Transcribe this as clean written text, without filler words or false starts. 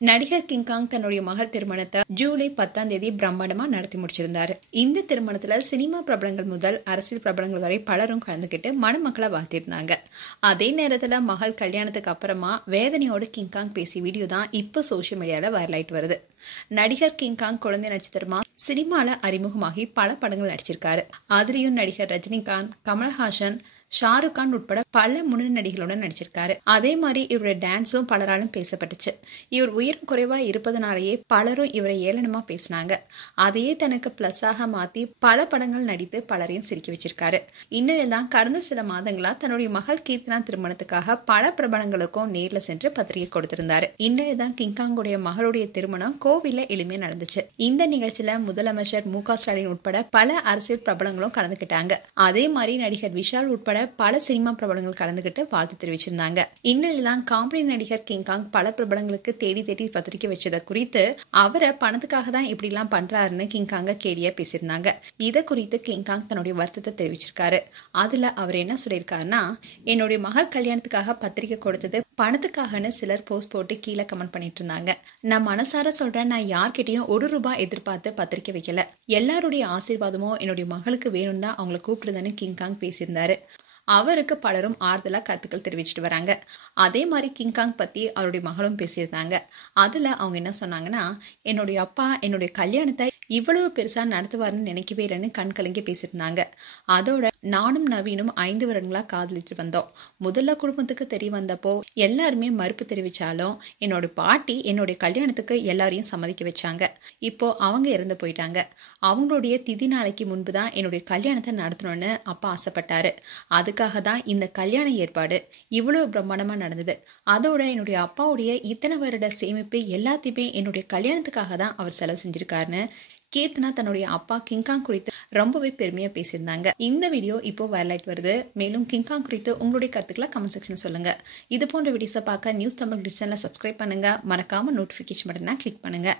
நடிகர் கிங்காங் தன்னுடைய மகள் திருமணத்தை ஜூலை 10ஆம் தேதி பிரம்மாண்டமா நடத்தி முடிச்சிருந்தாரு. இந்த திருமணத்துல சினிமா பிரபலங்கள் முதல் அரசியல் பிரபலங்கள் வரை பலரும் கலந்துகிட்டு மணமக்களை வாழ்த்திருந்தாங்க. அதே நேரத்துல மகள் கல்யாணத்துக்கு அப்புறமா வேதனையோடு கிங்காங் பேசிய வீடியோ தான் இப்ப சோசியல் மீடியால வைரல் ஆயிட்டு வருது. நடிகர் கிங்காங் குழந்தை நட்சத்திரமா சினிமால அறிமுகமாகி பல படங்கள் நடிச்சிருக்காரு. அதுலயும் நடிகர் ரஜினிகாந்த், கமல்ஹாசன், ஷாருக் கான் உட்பட பல முன்னணி நடிகளுடன் நடிச்சிருக்காரு. அதே மாதிரி இவருடைய டான்ஸும் பலராலும் பேசப்பட்டுச்சு. இவர் உயரம் குறைவா இருப்பதனாலேயே பலரும் இவரை ஏளனமா பேசினாங்க. அதையே தனக்கு பிளஸ்ஸாக மாத்தி பல படங்கள் நடித்து பலரையும் சிரிக்க வச்சிருக்காரு. இந்நிலையில்தான் கடந்த சில மாதங்களா தன்னுடைய மகள் கீர்த்தனா திருமணத்துக்காக பல பிரபலங்களுக்கும் நேர்ல சென்று பத்திரிகை கொடுத்திருந்தாரு. இந்நிலையில்தான் கிங்காங்குடைய மகளுடைய திருமணம் கோவில்ல எளிமையா நடந்துச்சு. இந்த நிகழ்ச்சியில முதலமைச்சர் மு.க. ஸ்டாலின் உட்பட பல அரசியல் பிரபலங்களும் கலந்துகிட்டாங்க. அதே மாதிரி நடிகர் விஷால் உட்பட பல சினிமா பிரபலங்கள் கலந்துகிட்டு வாழ்த்து தெரிவிச்சிருந்தாங்க. இந்நிலையில்தான் காமெடி நடிகர் கிங்காங் பல பிரபலங்களுக்கு தேடி தேடி பத்திரிக்கை வச்சதை குறித்து அவரை பணத்துக்காக தான் இப்படி எல்லாம் பண்றாருன்னு கிங்காங்க கேடியா பேசியிருந்தாங்க. இதை குறித்து கிங்காங் தன்னுடைய வருத்தத்தை தெரிவிச்சிருக்காரு. அதுல அவர் என்ன சொல்லியிருக்காருன்னா, என்னுடைய மகள் கல்யாணத்துக்காக பத்திரிக்கை கொடுத்தது பணத்துக்காகன்னு சிலர் போஸ்ட் போட்டு கீழே கமெண்ட் பண்ணிட்டு இருந்தாங்க. நான் மனசார சொல்றேன், நான் யார்கிட்டயும் ₹1 எதிர்பார்த்து பத்திரிக்கை வைக்கல. எல்லாருடைய ஆசீர்வாதமும் என்னுடைய மகளுக்கு வேணும்னு தான் அவங்களை கூப்பிடுதுன்னு கிங்காங் பேசியிருந்தாரு. அவருக்கு பலரும் ஆறுதலா கருத்துக்கள் தெரிவிச்சுட்டு வராங்க. அதே மாதிரி கிங்காங் பத்தி அவருடைய மகளும் பேசியிருந்தாங்க. அதுல அவங்க என்ன சொன்னாங்கன்னா, என்னுடைய அப்பா என்னுடைய கல்யாணத்தை இவ்வளவு பெருசா நடத்துவாருன்னு நினைக்கவே இல்லைன்னு கண் கலங்கி பேசியிருந்தாங்க. அதோட நானும் நவீனும் 5 வருடங்களா காதலிச்சு வந்தோம். முதல்ல குடும்பத்துக்கு தெரிய வந்தப்போ எல்லாருமே மறுப்பு தெரிவிச்சாலும் என்னோட பாட்டி என்னுடைய கல்யாணத்துக்கு எல்லாரையும் சம்மதிக்க வச்சாங்க. இப்போ அவங்க இறந்து போயிட்டாங்க. அவங்களுடைய திதி நாளைக்கு முன்புதான் என்னுடைய கல்யாணத்தை நடத்தணும்னு அப்பா ஆசைப்பட்டாரு. அதுக்காக தான் இந்த கல்யாண ஏற்பாடு இவ்வளவு பிரம்மாண்டமா நடந்தது. அதோட என்னுடைய அப்பாவுடைய இத்தனை வருட சேமிப்பு எல்லாத்தையுமே என்னுடைய கல்யாணத்துக்காக தான் அவர் செலவு செஞ்சிருக்காருன்னு கீர்த்தனா தன்னுடைய அப்பா கிங்காங் குறித்து ரொம்பவே பெருமையா பேசியிருந்தாங்க. இந்த வீடியோ இப்போ வைரல் ஆயிட்டு வருது. மேலும் கிங்காங் குறித்து உங்களுடைய கருத்துக்களை கமெண்ட் செக்ஷன் சொல்லுங்க. இது போன்ற வீடியோஸை பார்க்க நியூஸ் தமிழ் சேனலை சப்ஸ்கிரைப் பண்ணுங்க. மறக்காம நோட்டிபிகேஷன் பட்டனை கிளிக் பண்ணுங்க.